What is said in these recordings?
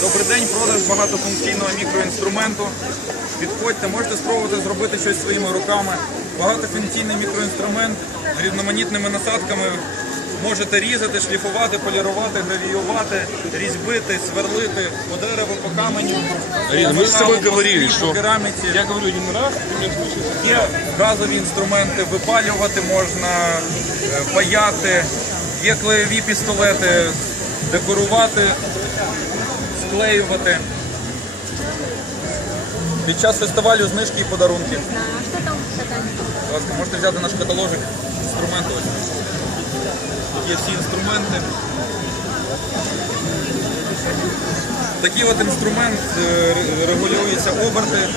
Добрий день, продаж багатофункційного мікроінструменту. Підходьте, можете спробувати зробити щось своїми руками. Багатофункційний мікроінструмент з різноманітними насадками. Можете різати, шліфувати, полірувати, гравіювати, різьбити, сверлити по дереву, по каменю. Арина, мы с по тобой металу, по говорили, склі, что по кераміці. я говорю один раз, ты меня слышишь. Є газові інструменти, випалювати можна, е, паяти, є клеєві пістолети, декорувати, склеювати. Під час фестивалю знижки і подарунки. А что там? Будь ласка, можете взяти наш каталожик інструменту. Тут є всі інструменти. Такий от інструмент е, регулюється оберти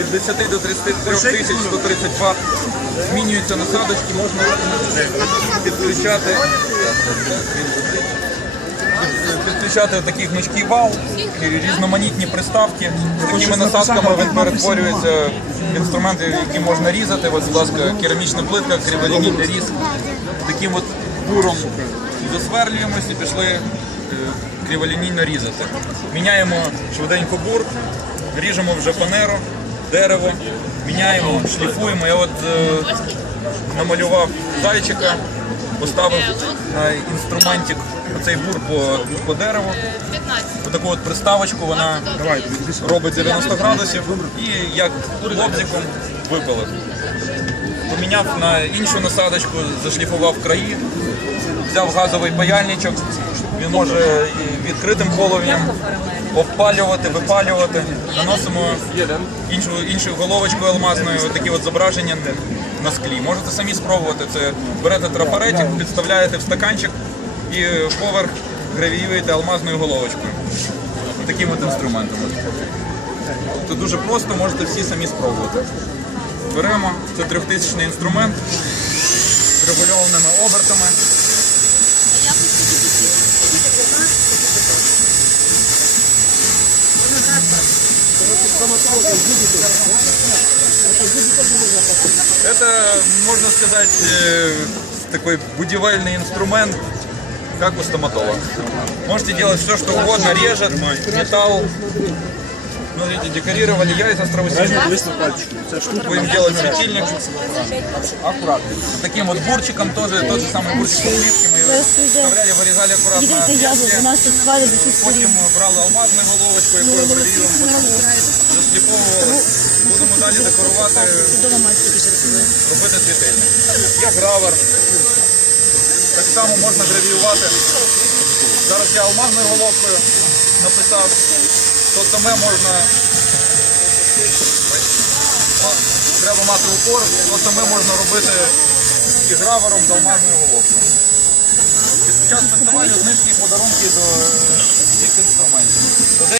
від 10 до 33 тисяч 130 Вт. Змінюються насадочки, можна підключати. Підключати такий гнучкий вал, різноманітні приставки. З такими насадками він перетворюється в інструменти, які можна різати. Ось, будь ласка, керамічна плитка, криволінійний різ. Таким от буром засверлюємось і пішли е, криволінійно різати. Міняємо швиденько бур, ріжемо вже фанеру, дерево, міняємо, шліфуємо. Я от е, намалював зайчика, поставив на інструментик оцей бур по, по дереву. Отаку от приставочку вона робить 90 градусів і як лобзиком випалив. Поміняв на іншу насадочку, зашліфував краї, взяв газовий паяльничок, він може відкритим полум'ям обпалювати, випалювати. Наносимо іншу, іншу головочку алмазною, такі от зображення на склі. Можете самі спробувати це. Берете трафаретик, підставляєте в стаканчик і поверх гравіюєте алмазною головочкою. Таким от інструментом. Це дуже просто, можете всі самі спробувати. Беремо, це трьохтисячний інструмент з регульованими обертами. Это, можно сказать, э, такой будивельный инструмент, как у стоматолога. Можете делать все, что угодно, режет, металл. Смотрите, декорировали яйца островосильные. Будем делать светильник. Аккуратно. Таким вот бурчиком тоже, тот же самый бурчик с плитки. Мы его вставляли, вырезали аккуратно. Видите, я отверстия. у нас тут свадьба до сих пор. Потім брали алмазну головочку, якою бровієм зашліфовували. Будемо далі декорувати, Дома мальчики жартує. робити світильник. Є гравер. Так само можна гравіювати. Зараз я алмазною головкою написав. То саме можна. Треба мати упор, то саме можна робити і гравером з алмазною головкою. Під час фестивалю знижки і подарунки до всіх інструментів.